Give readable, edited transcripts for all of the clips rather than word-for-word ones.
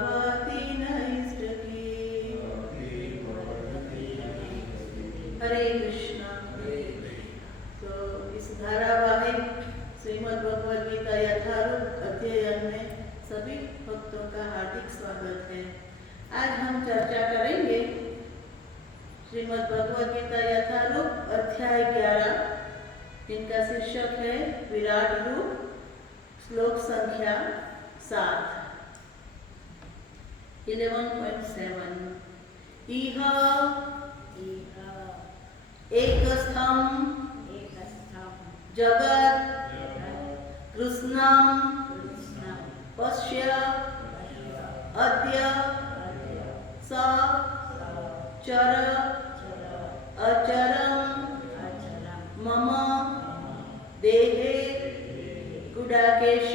भवति नैष्ट की। हरे कृष्णा। तो इस धारावाहिक श्रीमद् भगवद गीता यथारूप अध्ययन में सभी भक्तों का हार्दिक स्वागत है। आज हम चर्चा करेंगे श्रीमद् भगवद गीता यथारूप अध्याय 11, जिनका शीर्षक है विराट रूप, श्लोक संख्या 7। 11.7 इह एकस्थं जगत् कृष्णं पश्य अद्य स चर अचरं मम देहे गुडाकेश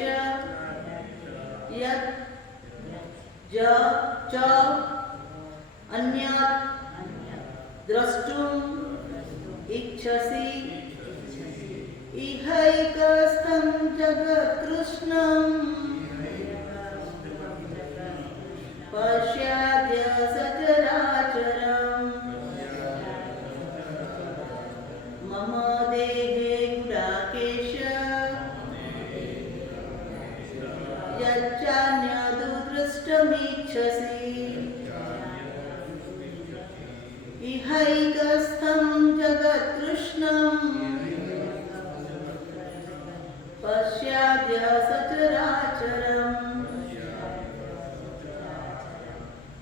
यत् च अन्यत् द्रष्टुम् इच्छसि इहैकस्थं जगत्कृष्णं पश्याद्य सचराचरम् मम देहे गुडाकेश यच्चान्यदु द्रष्टुमिच्छसि इहैकस्थं जगत्कृष्णं पश्याद्य सचराचरम्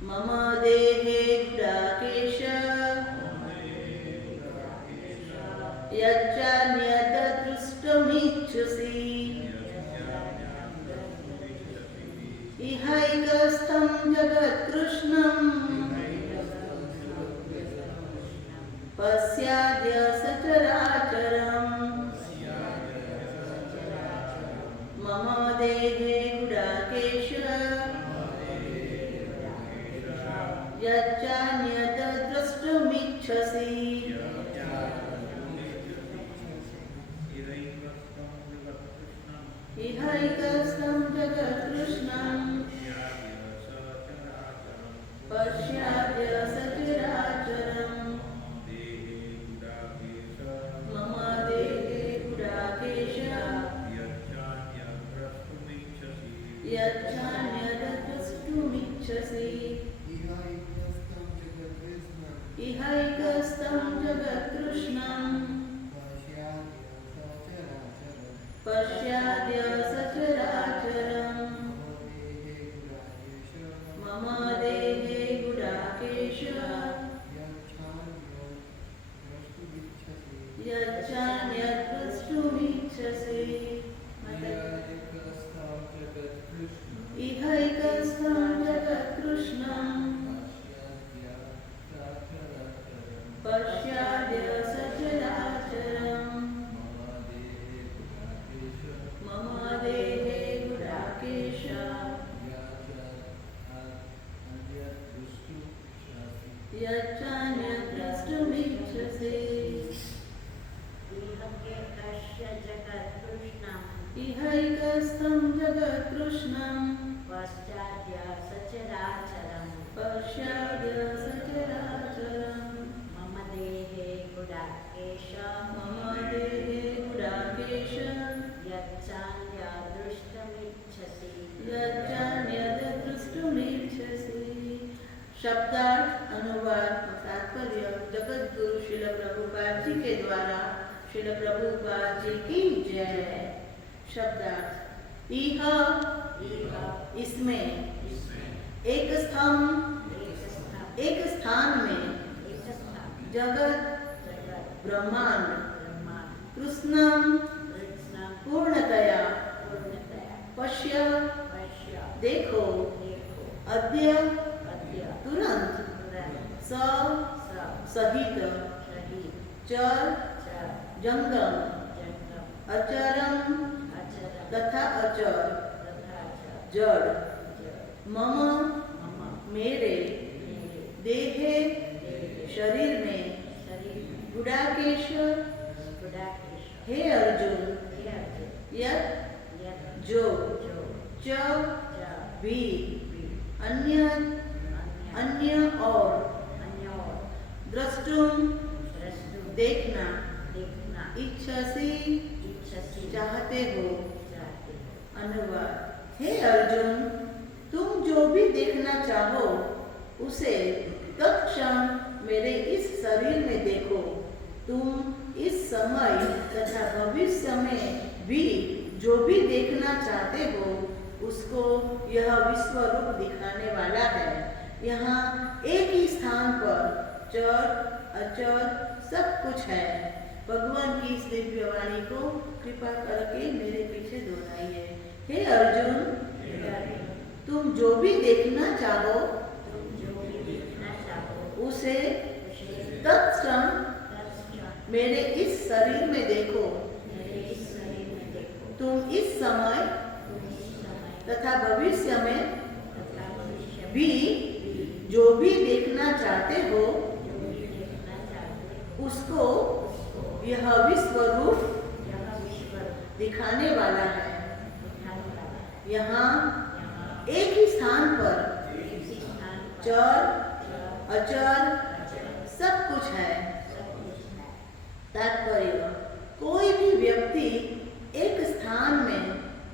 मम देहे गुडाकेश यच्चान्यद् द्रष्टुमिच्छसि इहैकस्थं जगत्कृष्णं पश्याद्य सचराचरम् मम देहे गुडाकेश यच्चान्यद् द्रष्टुमिच्छसि इहैकस्थं जगत्कृष्णं पश्याद्य सचराचरम् मम देहे गुडाकेश यच्चान्यद् द्रष्टुमिच्छसि इहैकस्थं जगत्कृष्णं पश्याद्य सचराचरम् मम देहे गुडाकेश यच्चान्यद् द्रष्टुमिच्छसि इहैकस्थं जगत्कृष्णं पश्याद्य सचराचरम् मम देहे गुडाकेश यच्चान्यद् द्रष्टुमिच्छसि इहैकस्थं जगत्कृष्णं पश्याद्य सचराचरम् मम देहे गुडाकेश यच्चान्यद् द्रष्टुमिच्छसि। शब्दार्थ, अनुवाद और तात्पर्य जगत गुरु श्रील प्रभुपाद जी के द्वारा। श्रील प्रभुपाद जी की जय। शब्दार्थ इह इसमें, एक स्थान में, जगत ब्रह्मांड, कृष्णम पूर्णतया, पश्य देखो, अद्य तुरंत, सहित, चर जंगम, अचरम तथा अचर, जड़, मम मेरे, देहे शरीर में, गुडाकेश हे अर्जुन, यत् जो, च भी, अन्य अन्य और द्रष्टुम देखना इच्छसी चाहते हो। अनुवाद। हे अर्जुन, तुम जो भी देखना चाहो उसे तत्क्षण मेरे इस शरीर में देखो। तुम इस समय तथा भविष्य में भी जो भी देखना चाहते हो उसको यह विश्व रूप दिखाने वाला है। यहाँ एक ही स्थान पर चर अचर सब कुछ है। भगवान की इस दिव्य वाणी को कृपा करके मेरे पीछे दोहराइए। हे अर्जुन, तुम जो भी देखना चाहो उसे तत्क्षण मेरे इस शरीर में देखो। तुम इस समय तथा भविष्य में भी जो भी देखना चाहते हो उसको यह विश्व रूप दिखाने वाला है। यहाँ एक ही स्थान पर चर अचर सब कुछ है। तात्पर्य, कोई भी व्यक्ति एक स्थान में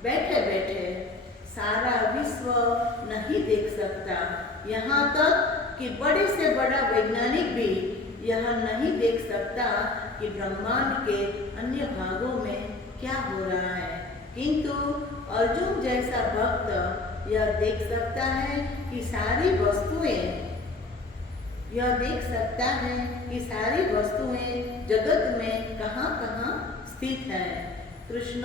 बैठे बैठे सारा विश्व नहीं देख सकता। यहाँ तक कि बड़े से बड़ा वैज्ञानिक भी यह नहीं देख सकता कि ब्रह्मांड के अन्य भागों में क्या हो रहा है, किंतु अर्जुन जैसा भक्त यह देख सकता है कि सारी वस्तुएं जगत में कहाँ कहाँ स्थित है। कृष्ण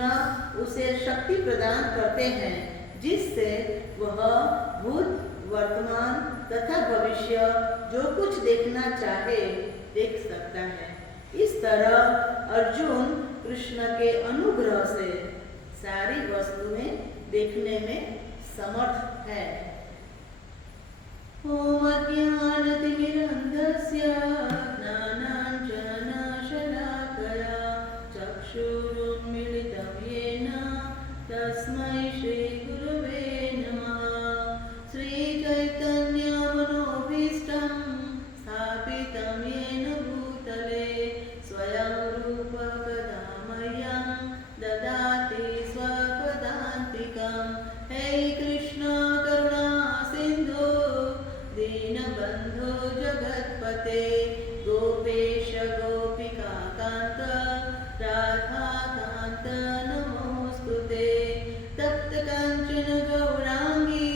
उसे शक्ति प्रदान करते हैं जिससे वह भूत, वर्तमान तथा भविष्य जो कुछ देखना चाहे देख सकता है। इस तरह अर्जुन कृष्ण के अनुग्रह से सारी वस्तुएं देखने में समर्थ है। ओम अज्ञानतिमिरन्धस्य ज्ञानाञ्जनशलाकया चक्षुरुन्मीलितं येन तस्मै श्रीगुरवे नमः। श्रीचैतन्यमनोभीष्टं स्थापितं येन भूतले स्वयं रूप कदा मह्यं ददाति स्वपदान्तिकं। हे कृष्ण करुणा सिन्धु दीनबन्धो जगत्पते गोपेश गोपिका कान्त राधाकान्त नमोस्तुते। तप्त काञ्चन गौरांगी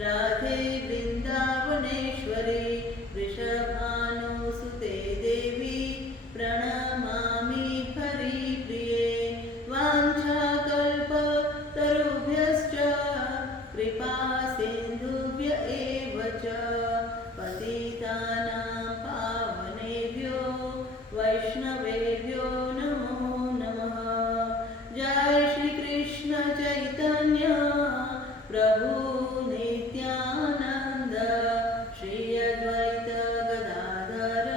राधे वृन्दावनेश्वरी वृषभानुसुते देवी प्रणमामि हरिप्रिये। वाञ्छाकल्पतरुभ्यश्च कृपा सिन्धुभ्य एव च पतितानां पावनेभ्यो वैष्णवेभ्यो नमो नमः। जय श्री कृष्ण चैतन्य प्रभु नित्यानंद श्री अद्वैत गदाधर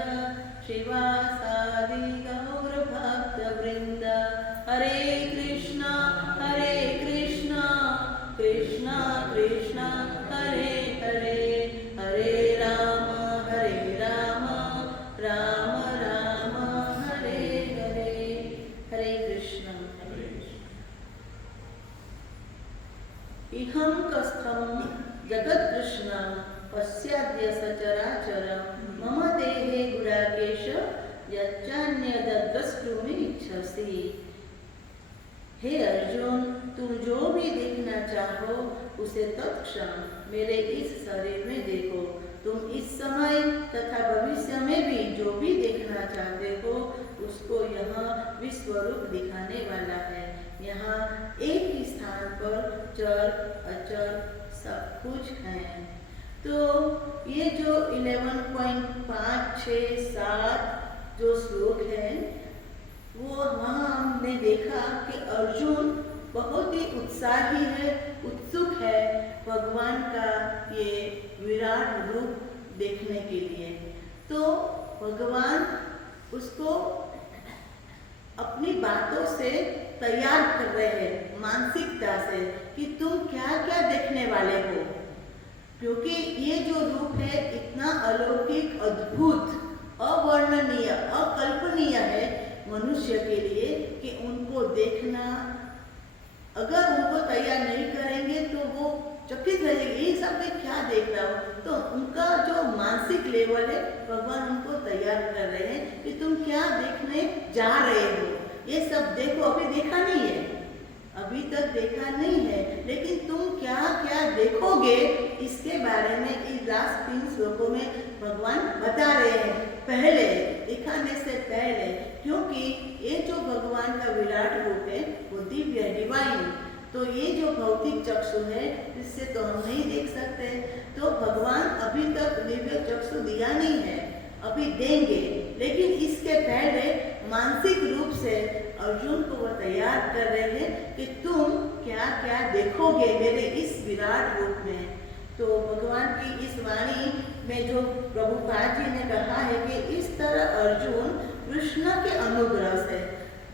शिवासादि गौर भक्त वृंद। हरे कृष्णा कृष्णा कृष्णा हरे हरे, हरे राम राम राम हरे हरे। हरे कृष्ण। इहं कस्थं जगत्कृष्णं पश्चाद्य सचराचरं मम देहे गुडाकेश यच्चान्यद्द्रष्टुमि इच्छसि। हे अर्जुन, तुम जो भी देखना चाहो उसे तत्क्षण मेरे इस शरीर में देखो। तुम इस समय तथा भविष्य में भी जो भी देखना चाहते हो उसको यहाँ विश्व रूप दिखाने वाला है। यहाँ एक ही स्थान पर चर अचर सब कुछ है। तो ये जो 11.567 जो श्लोक है वो वहाँ हमने देखा कि अर्जुन बहुत ही उत्साही है, उत्सुक है भगवान का ये विराट रूप देखने के लिए। तो भगवान उसको अपनी बातों से तैयार कर रहे हैं, मानसिकता से, कि तुम क्या क्या देखने वाले हो। क्योंकि अलौकिक, अद्भुत, अवर्णनीय, अकल्पनीय है मनुष्य के लिए कि उनको देखना, अगर उनको तैयार नहीं करेंगे तो वो चकित रहेंगे, ये सब मैं क्या देख रहा हूँ। तो उनका जो मानसिक लेवल है भगवान उनको तैयार कर रहे हैं कि तुम क्या देखने जा रहे हो, ये सब देखो। अभी देखा नहीं है, अभी तक देखा नहीं है, लेकिन तुम क्या क्या देखोगे इसके बारे में इस लास्ट 3 श्लोकों में भगवान बता रहे हैं, पहले दिखाने से पहले। क्योंकि ये जो भगवान का विराट रूप है वो दिव्य है, डिवाइन। तो ये जो भौतिक चक्षु है इससे तो हम नहीं देख सकते, तो भगवान अभी तक दिव्य चक्षु दिया नहीं है, अभी देंगे। लेकिन इसके पहले मानसिक रूप से अर्जुन को वो तैयार कर रहे हैं कि तुम क्या क्या देखोगे मेरे इस विराट रूप में। तो भगवान की इस वाणी में जो प्रभुपाद जी ने कहा है कि इस तरह अर्जुन कृष्ण के अनुग्रह से,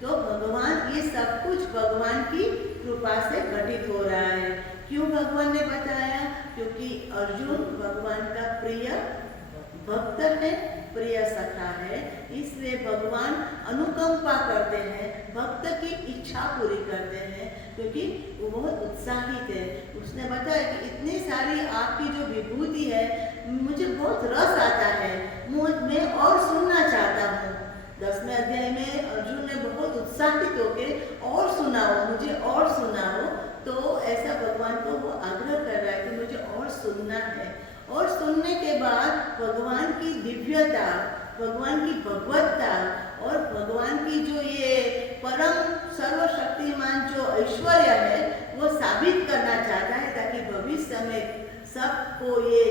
तो भगवान ये सब कुछ भगवान की कृपा से घटित हो रहा है। क्यों भगवान ने बताया? क्योंकि अर्जुन भगवान का प्रिय भक्त है, प्रिय सखा है, इसलिए भगवान अनुकंपा करते हैं, भक्त की इच्छा पूरी करते हैं, क्योंकि वो बहुत उत्साहित है। उसने बताया कि इतनी सारी आपकी जो विभूति है मुझे बहुत रस आता है, मैं और सुनना चाहता हूँ। 10वें अध्याय में अर्जुन ने बहुत उत्साहित होकर और सुनाओ, मुझे और सुनाओ। तो ऐसा भगवान को वो आग्रह कर रहा है कि मुझे और सुनना है। और सुनने के बाद भगवान की दिव्यता, भगवान की भगवत्ता और भगवान की जो ये परम सर्वशक्तिमान जो ऐश्वर्य है वो साबित करना चाहता है, ताकि भविष्य में सबको ये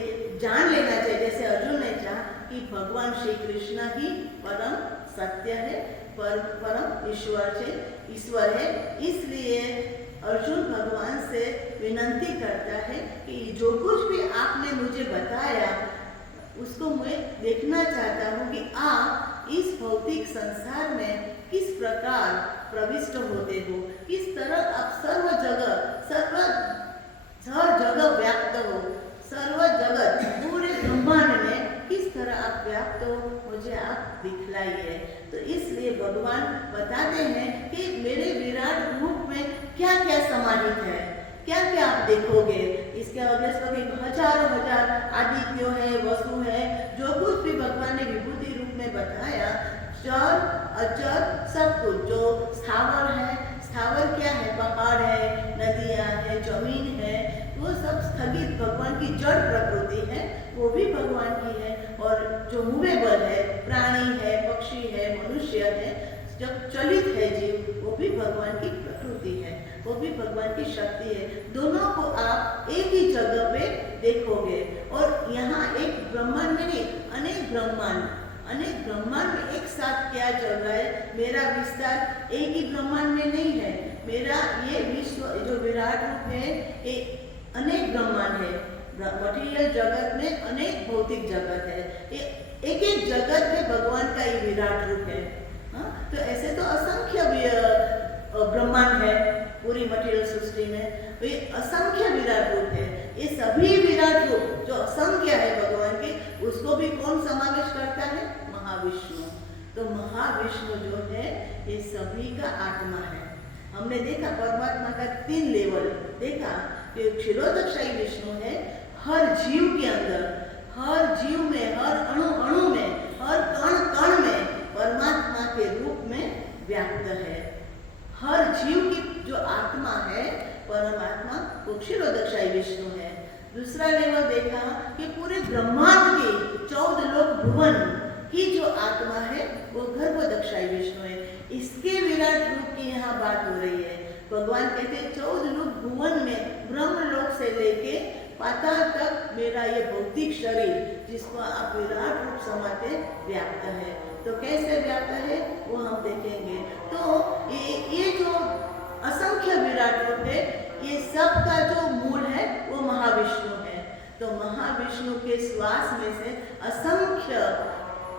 जान लेना चाहिए, जैसे अर्जुन ने चाहा कि भगवान श्री कृष्ण ही परम सत्य है, परम ईश्वर है। इसलिए अर्जुन भगवान से विनती करता है कि जो कुछ भी आपने मुझे बताया उसको मैं देखना चाहता हूँ कि आप इस भौतिक संसार में किस प्रकार प्रविष्ट होते हो, किस तरह आप हर जगह व्याप्त हो, सर्व जगत पूरे ब्रह्मांड में किस तरह आप व्याप्त हो, मुझे आप दिखलाइए। तो इसलिए भगवान बताते हैं कि मेरे विराट रूप में क्या क्या समाहित है, क्या क्या आप देखोगे। इसके अगले श्लोक हजारों हजार आदित्यों है, वसु है, जो कुछ भी भगवान ने विभूति रूप में बताया, चर अचर सब कुछ, जो स्थावर है, स्थावर क्या है, पहाड़ है, नदियाँ है, जमीन है, वो सब स्थगित भगवान की जड़ प्रकृति है, वो भी भगवान की है। और जो मूवेबल है, प्राणी है, पक्षी है, मनुष्य है, जब चलित है जीव, वो भी भगवान की प्रकृति है, वो भी भगवान की शक्ति है। दोनों को आप एक ही जगह पे देखोगे। और यहाँ एक ब्रह्मांड में नहीं, अनेक ब्रह्मांड में एक साथ क्या चल रहा है। मेरा विस्तार एक ही ब्रह्मांड में नहीं है, मेरा ये विश्व जो विराट रूप है ये अनेक ब्रह्मांड है। मटीरियल जगत में अनेक भौतिक जगत है, ये एक एक जगत में भगवान का ये विराट रूप है। तो ऐसे तो असंख्य ब्रह्मांड है पूरी मटीरियल सृष्टि में, तो ये असंख्य विराट रूप है। ये सभी विराट रूप जो असंख्य है भगवान के, उसको भी कौन समावेश करता है? महाविष्णु। तो महाविष्णु जो है ये सभी का आत्मा है। हमने देखा परमात्मा का 3 लेवल देखा कि क्षीरोदक्षायी विष्णु है, हर जीव के अंदर, हर जीव में, हर अणु अणु में, हर कण कण में परमात्मा के रूप में व्याप्त है। हर जीव की जो आत्मा है परमात्मा वो क्षीरोदक्षायी विष्णु है। दूसरा लेवल देखा कि पूरे ब्रह्मांड के 14 लोक भुवन की जो आत्मा है वो गर्भोदक्षायी विष्णु है। इसके विराट रूप की यहाँ बात हो रही है। भगवान कहते हैं 14 लोक भुवन में ब्रह्मलोक से लेके पाताल तक मेरा ये भौतिक शरीर जिसको आप विराट रूप समझते व्याप्त है। तो कैसे व्याप्त है वो हम देखेंगे। तो ये जो असंख्य विराट रूप है, ये सब का जो मूल है वो महाविष्णु है। तो महाविष्णु के श्वास में से असंख्य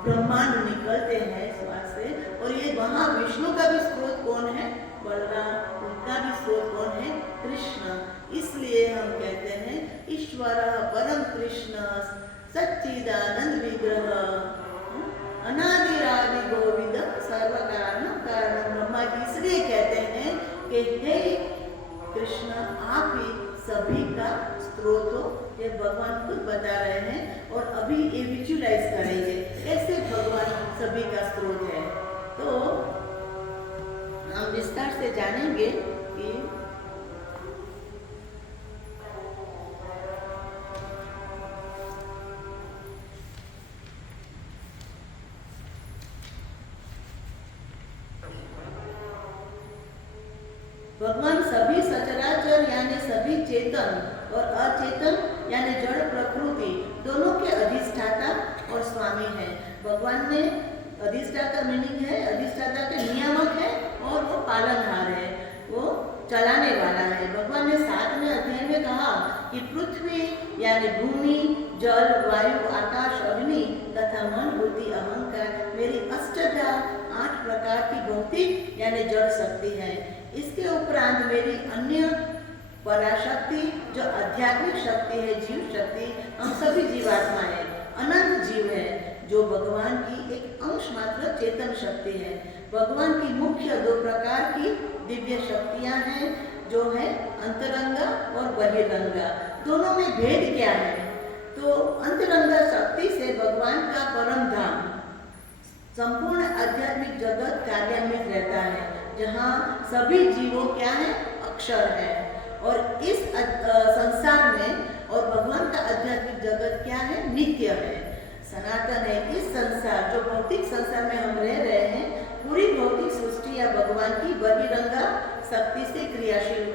ब्रह्मांड निकलते हैं श्वास से। और ये महाविष्णु का भी स्रोत कौन है? बलराम। उनका भी स्रोत कौन है? कृष्ण। इसलिए हम कहते हैं ईश्वर परम कृष्ण सच्चिदानंद विग्रह, अनादिरादि गोविंद, सर्व कारण कारण ब्रह्मा जी इसलिए कहते हैं कि हे कृष्ण आप ही सभी का स्रोत हो। ये भगवान खुद बता रहे हैं और अभी ये विजुलाइज करेंगे कैसे भगवान सभी का स्रोत है। तो हम विस्तार से जानेंगे कि भगवान सभी सचराचर यानी सभी चेतन और अचेतन यानी जड़ प्रकृति दोनों के अधिष्ठाता और स्वामी है। भगवान में अधिष्ठाता मीनिंग है, अधिष्ठाता के नियामक है और वो पालनहार है, वो चलाने वाला है। भगवान ने 7वें अध्याय में कहा कि पृथ्वी यानी भूमि, जल, वायु, आकाश, अग्नि तथा मन, बुद्धि, अहंकार मेरी अष्टधा 8 प्रकार की भौतिक यानी जड़ शक्ति है। इसके उपरांत मेरी अन्य पराशक्ति जो आध्यात्मिक शक्ति है, जीव शक्ति, हम सभी जीवात्माएं अनंत जीव है जो भगवान की एक अंश मात्र चेतन शक्ति है। भगवान की मुख्य 2 प्रकार की दिव्य शक्तियां हैं जो है अंतरंगा और बहिरंगा। दोनों में भेद क्या है? तो अंतरंगा शक्ति से भगवान का परम धाम संपूर्ण आध्यात्मिक जगत कार्यान्वित रहता है, जहाँ सभी जीवों क्या है? अक्षर है। और इस संसार में और भगवान का आध्यात्मिक जगत क्या है? नित्य है, सनातन है। इस संसार जो भौतिक संसार में हम रह रहे हैं, पूरी भौतिक सृष्टि या भगवान की बहिरंगा शक्ति से क्रियाशील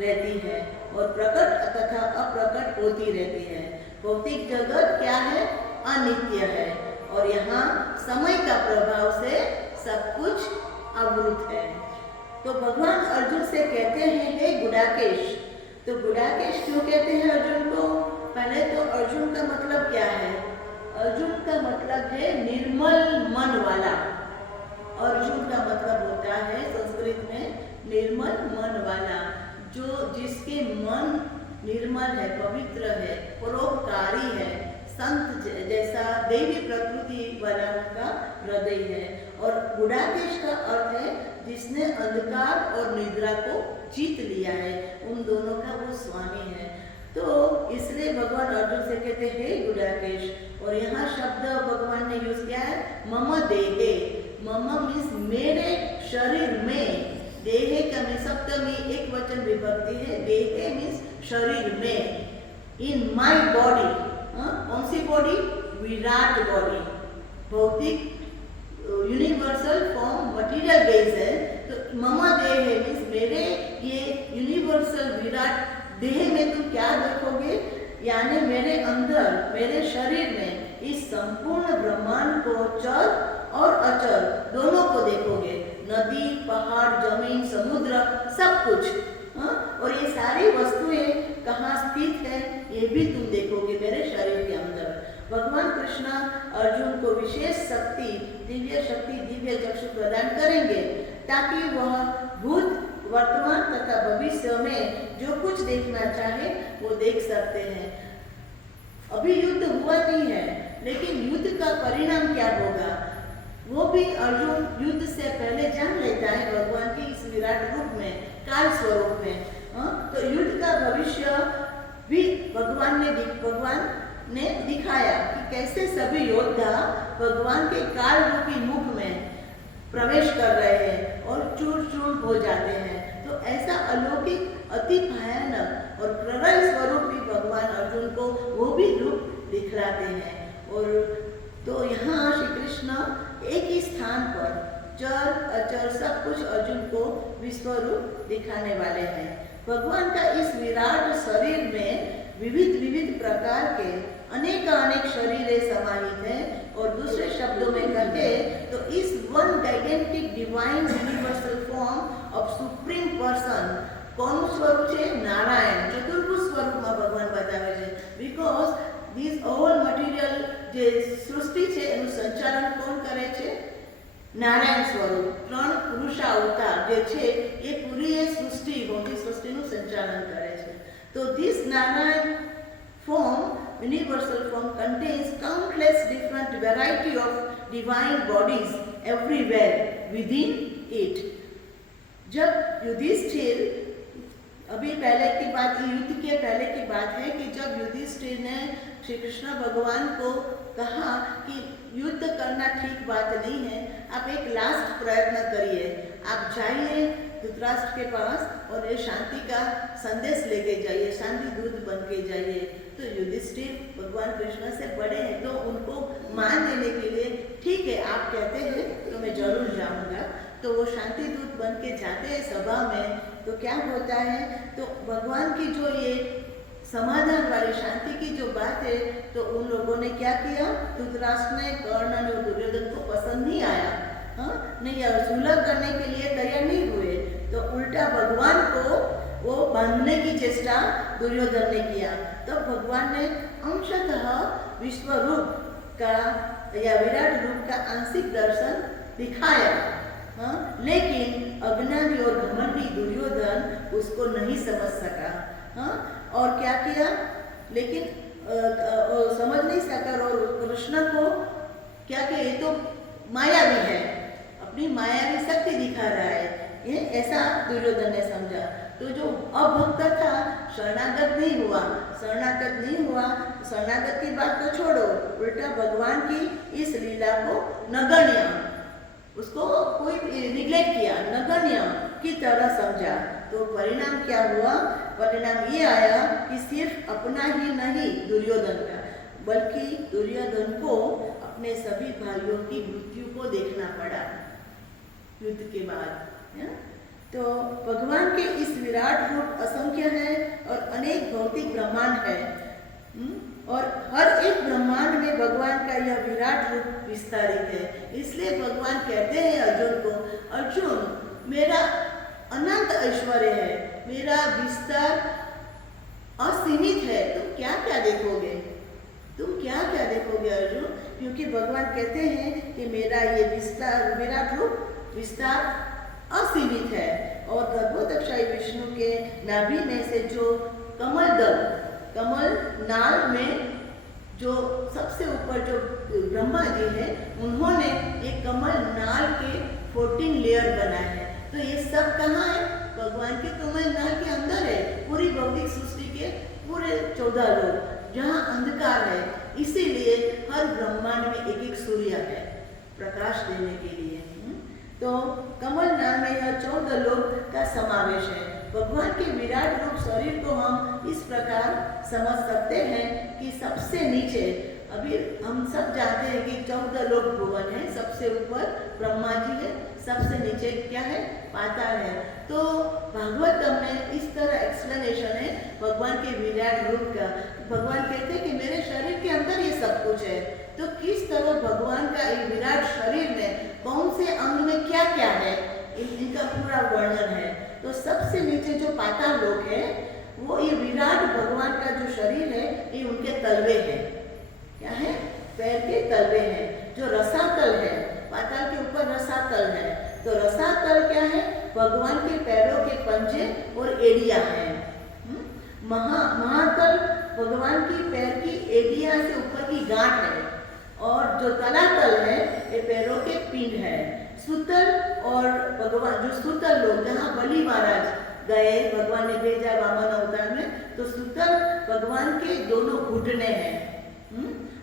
रहती है और प्रकट तथा अप्रकट होती रहती है। भौतिक जगत क्या है? अनित्य है और यहाँ समय का प्रभाव से सब कुछ आवृत है। तो भगवान अर्जुन से कहते हैं हे गुडाकेश। तो गुडाकेश क्यों कहते हैं अर्जुन को? पहले तो अर्जुन का मतलब क्या है? अर्जुन का मतलब है निर्मल मन वाला। अर्जुन का मतलब होता है संस्कृत में निर्मल मन वाला, जो जिसके मन निर्मल है, पवित्र है, परोपकारी है, संत जैसा देवी प्रकृति वाला का हृदय है। और गुडाकेश का अर्थ है जिसने अंधकार और निद्रा को जीत लिया है, उन दोनों का वो स्वामी है। तो इसलिए भगवान अर्जुन से कहते हैं हे गुडाकेश। और यहाँ शब्द भगवान ने यूज किया है मम देहे। मम मीन्स मेरे शरीर में, देहे का में सप्तमी एक वचन विभक्ति है, देहे मीन्स शरीर में, इन माई बॉडी। कौन सी बॉडी? विराट बॉडी, भौतिक यूनिवर्सल फॉर्म मटीरियल बेस है। तो मम देह मीन्स मेरे ये यूनिवर्सल विराट देह में तुम क्या देखोगे? यानी मेरे अंदर, मेरे शरीर में इस संपूर्ण ब्रह्मांड को चर और अचर दोनों को देखोगे। नदी, पहाड़, जमीन, समुद्र, सब कुछ। और ये सारी वस्तुएं कहाँ स्थित है ये भी तुम देखोगे मेरे शरीर के अंदर। भगवान कृष्ण अर्जुन को विशेष शक्ति, दिव्य शक्ति, दिव्य चक्षु प्रदान करेंगे ताकि वह भूत, वर्तमान तथा भविष्य में जो कुछ देखना चाहे वो देख सकते हैं। अभी युद्ध हुआ नहीं है, लेकिन युद्ध का परिणाम क्या होगा वो भी अर्जुन युद्ध से पहले जान लेता है भगवान के इस विराट रूप में, काल स्वरूप में। तो युद्ध का भविष्य भी भगवान ने दिखाया कि कैसे सभी योद्धा भगवान के काल रूपी मुख में प्रवेश कर रहे हैं और चूर चूर हो जाते हैं। तो ऐसा अलौकिक, अति भयानक और प्रलय स्वरूप भी भगवान अर्जुन को वो भी रूप दिखलाते हैं। और तो यहाँ श्री कृष्ण एक ही स्थान पर चर अचर सब कुछ अर्जुन को विश्वरूप दिखाने वाले हैं। भगवान का इस विराट शरीर में विविध प्रकार के अनेक शरीरें समाहित हैं। और दूसरे शब्दों में कहे तो इस one gigantic divine universal form of supreme person કોનું સ્વરૂપ છે? નારાયણ, ચતુર્ભુજ સ્વરૂપમાં ભગવાન બતાવે છે। બીકોઝ ધીસ ઓલ મટીરિયલ જે સૃષ્ટિ છે એનું સંચાલન કોણ કરે છે? નારાયણ સ્વરૂપ। 3 પુરુષ અવતાર જે છે એ પૂરી સૃષ્ટિ, ભૌતિક સૃષ્ટિનું સંચાલન કરે છે। તો this Narayan form universal form contains countless different variety of divine bodies everywhere within it. जब युधिष्ठिर, अभी पहले की बात, युद्ध के पहले की बात है कि जब युधिष्ठिर ने श्री कृष्ण भगवान को कहा कि युद्ध करना ठीक बात नहीं है, आप एक लास्ट प्रयत्न करिए, आप जाइए धृतराष्ट्र के पास और ये शांति का संदेश लेके जाइए, शांति दूत बन के जाइए। तो युधिष्ठिर भगवान कृष्ण से बड़े हैं, तो उनको मान देने के लिए ठीक है आप कहते हैं तो मैं जरूर जाऊंगा। तो वो शांति दूत बन के जाते हैं सभा में। तो क्या होता है, तो भगवान की जो ये समाधान वाली शांति की जो बात है, तो उन लोगों ने क्या किया, धृतराष्ट्र ने, कर्ण और दुर्योधन को पसंद नहीं आया, हाँ नहीं, सुलह करने के लिए तैयार नहीं हुए। तो उल्टा भगवान को वो बांधने की चेष्टा दुर्योधन ने किया। तो भगवान ने अंशतः विश्व रूप का या विराट रूप का आंशिक दर्शन दिखाया, हाँ, लेकिन अज्ञानी और घमंडी दुर्योधन उसको नहीं समझ सका, हाँ, और क्या किया, लेकिन समझ नहीं सका और कृष्ण को क्या किया, ये तो मायावी है, अपनी मायावी शक्ति दिखा रहा है, ये ऐसा दुर्योधन ने समझा। तो जो अभक्त था शरणागत नहीं हुआ, शरणागत की बात तो छोड़ो, उल्टा भगवान की इस लीला को नगण्य, उसको कोई निग्लेक्ट किया, नगण्य की तरह समझा। तो परिणाम क्या हुआ, परिणाम ये आया कि सिर्फ अपना ही नहीं दुर्योधन का, बल्कि दुर्योधन को अपने सभी भाइयों की मृत्यु को देखना पड़ा युद्ध के बाद। तो भगवान के इस विराट रूप असंख्य है और अनेक भौतिक ब्रह्मांड है, और हर एक ब्रह्मांड में भगवान का यह विराट रूप विस्तारित है। इसलिए भगवान कहते हैं अर्जुन को, अर्जुन मेरा अनंत ऐश्वर्य है, मेरा विस्तार असीमित है, तुम क्या क्या देखोगे, तुम क्या क्या देखोगे अर्जुन, क्योंकि भगवान कहते हैं कि मेरा ये विस्तार, विराट रूप विस्तार असीमित है। और गर्भोदक्षाई विष्णु के नाभि में से जो कमल दल, कमल नाल में जो सबसे ऊपर जो ब्रह्मा जी है, उन्होंने ये कमल नाल के 14 लेयर बनाए हैं। तो ये सब कहाँ है, भगवान के कमल नाल के अंदर है, पूरी भौतिक सृष्टि के पूरे 14 लोग जहाँ अंधकार है, इसीलिए हर ब्रह्मांड में एक एक सूर्य है प्रकाश देने के लिए। तो कमल नाम में यह 14 लोग का समावेश है। भगवान के विराट रूप शरीर को हम इस प्रकार समझ सकते हैं कि सबसे नीचे, अभी हम सब जानते हैं कि 14 लोक भुवन है, सबसे ऊपर ब्रह्मा जी है, सबसे नीचे क्या है, पाताल है। तो भागवतम में इस तरह एक्सप्लेनेशन है भगवान के विराट रूप का। भगवान कहते हैं कि मेरे शरीर के अंदर ये सब कुछ है। तो किस तरह भगवान का ये विराट शरीर में कौन से अंग में क्या क्या है, इनका पूरा वर्णन है। तो सबसे नीचे जो पाताल लोक है, वो ये विराट भगवान का जो शरीर है, ये उनके तलवे है, क्या है, पैर के तलवे हैं, जो रसातल है, पाताल के ऊपर रसातल है। तो रसातल क्या है, भगवान के पैरों के पंजे और एड़िया है। महातल भगवान की पैर की एड़िया से ऊपर की गांठ है, और जो तलातल है ये पैरों के पिंड है। सुतल और भगवान जो सुतल लोग, जहाँ बलि महाराज गए, भगवान ने भेजा वामन अवतार में, तो सुतल भगवान के दोनों घुटने हैं।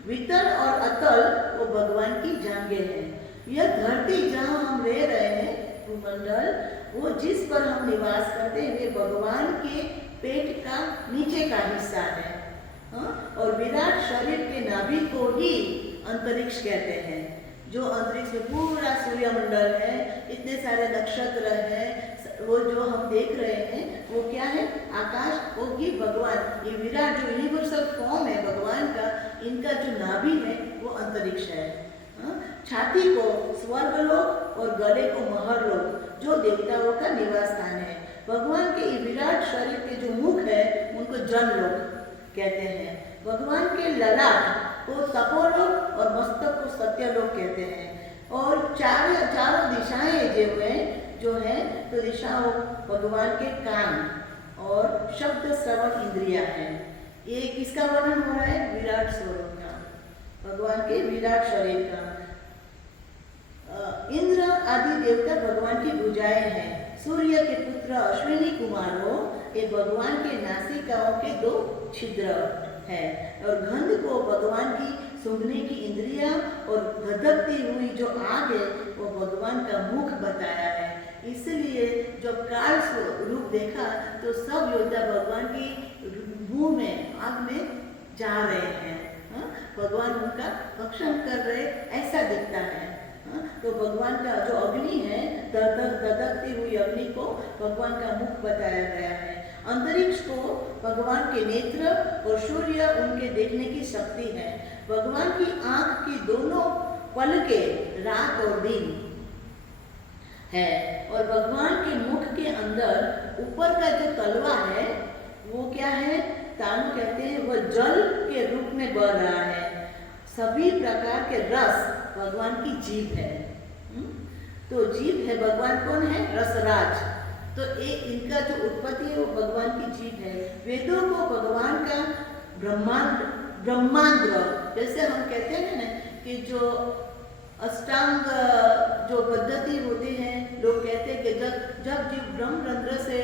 वितल और अतल वो भगवान की जांघें हैं। यह धरती जहाँ हम रह रहे हैं, भूमंडल, वो जिस पर हम निवास करते हैं, वे भगवान के पेट का नीचे का हिस्सा है। और विराट शरीर के नाभि को ही अंतरिक्ष कहते हैं। जो अंतरिक्ष में पूरा सूर्यमंडल है, इतने सारे नक्षत्र हैं, वो जो हम देख रहे हैं वो क्या है, आकाश, वो ही भगवान, ये विराट जो यूनिवर्सल फॉर्म है भगवान का, इनका जो नाभि है वो अंतरिक्ष है। छाती को स्वर्गलोक और गले को महरलोक, जो देवताओं का निवास स्थान है। भगवान के ये विराट शरीर के जो मुख है उनको जनलोक कहते हैं। भगवान के ललाट को तपोलोक और मस्तक को सत्यलोक कहते हैं। और चारों दिशाएं जो है तो दिशाओं भगवान के कान और शब्द श्रवण इंद्रिया है। ये किसका वर्णन हो रहा है? विराट स्वरूप का, भगवान के विराट शरीर का। इंद्र आदि देवता भगवान की भुजाएं हैं। सूर्य के पुत्र अश्विनी कुमारों, ये भगवान के नासिकाओं के 2 छिद्र है। और गंध को भगवान की सूंघने की इंद्रिया और धधकती हुई जो आग है वो भगवान का मुख बताया है। इसलिए जब काल रूप देखा तो सब योद्धा भगवान की मुंह में, आग में जा रहे हैं। भगवान उनका भक्षण कर रहे, ऐसा दिखता है। तो भगवान का जो अग्नि है, धधकती हुई अग्नि को भगवान का मुख बताया गया है। अंतरिक्ष को भगवान के नेत्र और सूर्य उनके देखने की शक्ति है। भगवान की आंख की दोनों पलकें रात और दिन है। और भगवान के मुख के अंदर ऊपर का जो तलवा है वो क्या है? तानु कहते हैं, वह जल के रूप में बह रहा है। सभी प्रकार के रस भगवान की जीभ है। तो जीभ है, भगवान कौन है? रसराज। तो इनका जो उत्पत्ति है वो भगवान की जीभ है। वेदों को भगवान का ब्रह्मांड, जैसे हम कहते हैं ना कि जो अष्टांग जो पद्धति होती है, लोग कहते हैं कि जब जीव ब्रह्मरंध्र से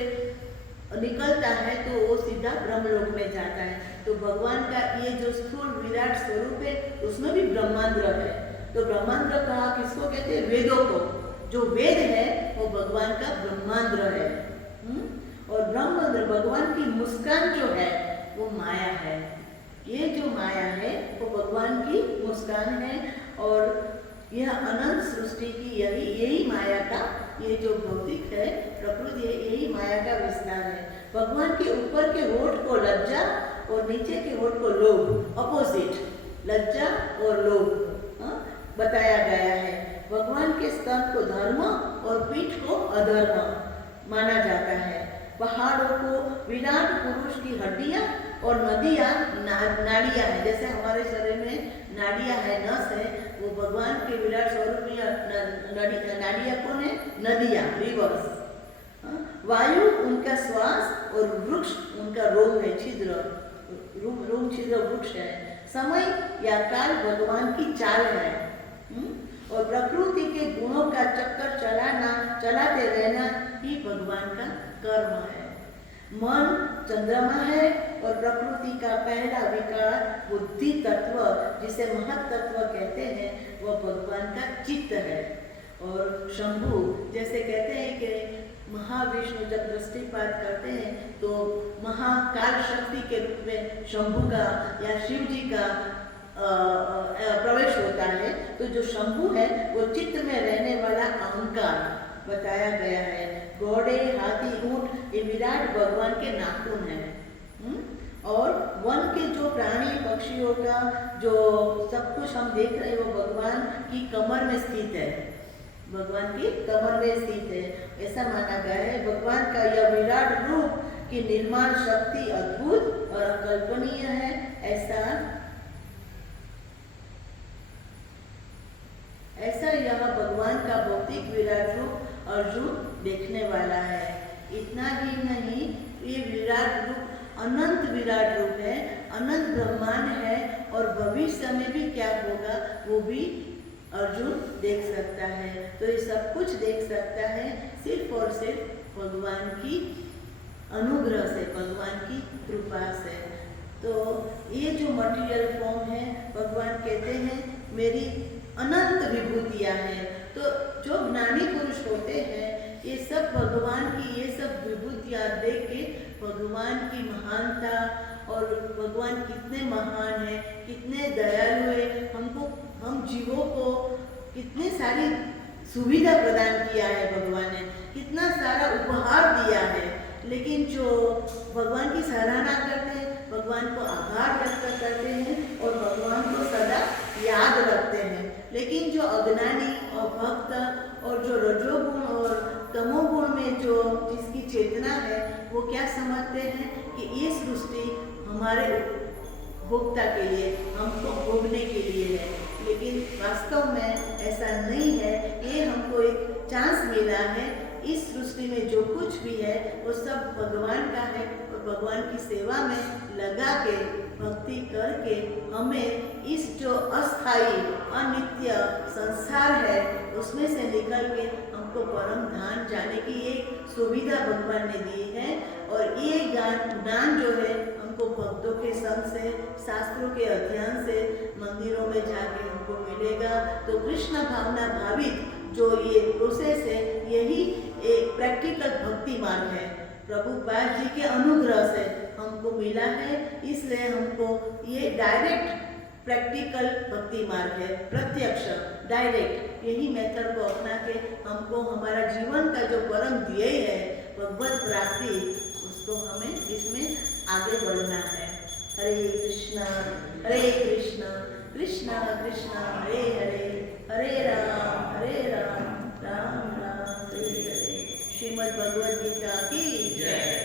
निकलता है तो वो सीधा ब्रह्मलोक में जाता है। तो भगवान का ये जो स्थूल विराट स्वरूप है उसमें भी ब्रह्मांड्र है। तो ब्रह्मांड्र कहा किसको कहते हैं? वेदों को। जो वेद है वो भगवान का ब्रह्मांड्र है। और ब्रह्मांड्र, भगवान की मुस्कान जो है वो माया है। ये जो माया है वो भगवान की मुस्कान है। और यह अनंत सृष्टि की यही माया का, ये जो भौतिक है प्रकृति है, यही माया का विस्तार है। भगवान के ऊपर के होठ को लज्जा और नीचे के होठ को लोभ, अपोजिट, लज्जा और लोभ बताया गया है। भगवान के स्तन को धर्म और पीठ को अधर्म माना जाता है। पहाड़ों को विराट पुरुष की हड्डियां और नदियां नाड़ियां है। जैसे हमारे शरीर में नाड़ियां है, नस है, वो भगवान के विराट स्वरूप में नाड़ियां कौन है? नदियां, रिवर्स। वायु उनका श्वास और वृक्ष उनका रोम है, छिद्र, रोम छिद्र वृक्ष है। समय या काल भगवान की चाल है। और प्रकृति के गुणों का चक्कर चलाते रहना ही भगवान का कर्म है। मन चंद्रमा है और प्रकृति का पहला विकार बुद्धि तत्व, जिसे महत तत्व कहते हैं, वह भगवान का चित्त है। और शंभु, जैसे कहते हैं कि महाविष्णु जब दृष्टिपात करते हैं तो महाकाल शक्ति के रूप में शंभु का या शिव जी का प्रवेश होता है। तो जो शंभु है वो चित्त में रहने वाला अहंकार बताया गया है। घोड़े, हाथी, ऊंट ये विराट भगवान के नाखून हैं। और वन के जो प्राणी पक्षियों का जो सब कुछ हम देख रहे हैं वो भगवान की कमर में स्थित है, भगवान की कमर में स्थित है, ऐसा माना गया है। भगवान का यह विराट रूप की निर्माण शक्ति अद्भुत और अकल्पनीय है। ऐसा यह भगवान का भौतिक विराट रूप अर्जुन देखने वाला है। इतना ही नहीं, ये विराट रूप अनंत विराट रूप है, अनंत ब्रह्मांड है। और भविष्य में भी क्या होगा वो भी अर्जुन देख सकता है। तो ये सब कुछ देख सकता है सिर्फ और सिर्फ भगवान की अनुग्रह से, भगवान की कृपा से। तो ये जो मटेरियल फॉर्म है, भगवान कहते हैं मेरी अनंत विभूतियाँ हैं। तो जो ज्ञानी पुरुष होते हैं ये सब भगवान की ये सब विभूतियाँ देख के भगवान की महानता और भगवान कितने महान है, कितने दयालु है, हम जीवों को कितने सारी सुविधा प्रदान किया है भगवान ने, कितना सारा उपहार दिया है। लेकिन जो भगवान की सराहना करते हैं, भगवान को आभार व्यक्त करते हैं और भगवान को सदा याद रखते हैं। लेकिन जो अज्ञानी और भक्त और जो रजोगुण और तमोगुण में जो जिसकी चेतना है वो क्या समझते हैं कि ये सृष्टि हमारे भोक्ता के लिए, हमको भोगने के लिए है। लेकिन वास्तव में ऐसा नहीं है। ये हमको एक चांस मिला है इस सृष्टि में जो कुछ भी है वो सब भगवान का है और भगवान की सेवा में लगा के भक्ति करके हमें इस जो अस्थाई अनित्य संसार है उसमें से निकल के हमको परम धाम जाने की एक सुविधा भगवान ने दी है। और ये ज्ञान जो है हमको भक्तों के संग से शास्त्रों के अध्ययन से मंदिरों में जाके हमको मिलेगा। तो कृष्ण भावना भावित जो ये प्रोसेस है यही एक प्रैक्टिकल भक्ति मार्ग है, प्रभुपाद जी के अनुग्रह से हमको मिला है। इसलिए हमको ये डायरेक्ट प्रैक्टिकल भक्ति मार्ग है, प्रत्यक्ष डायरेक्ट यही मेथड को अपना के हमको हमारा जीवन का जो परम ध्येय है भगवत प्राप्ति उसको हमें इसमें आगे बढ़ना है। हरे कृष्णा कृष्णा कृष्णा हरे हरे, हरे राम राम राम हरे हरे। श्रीमद् भगवद गीता की जय।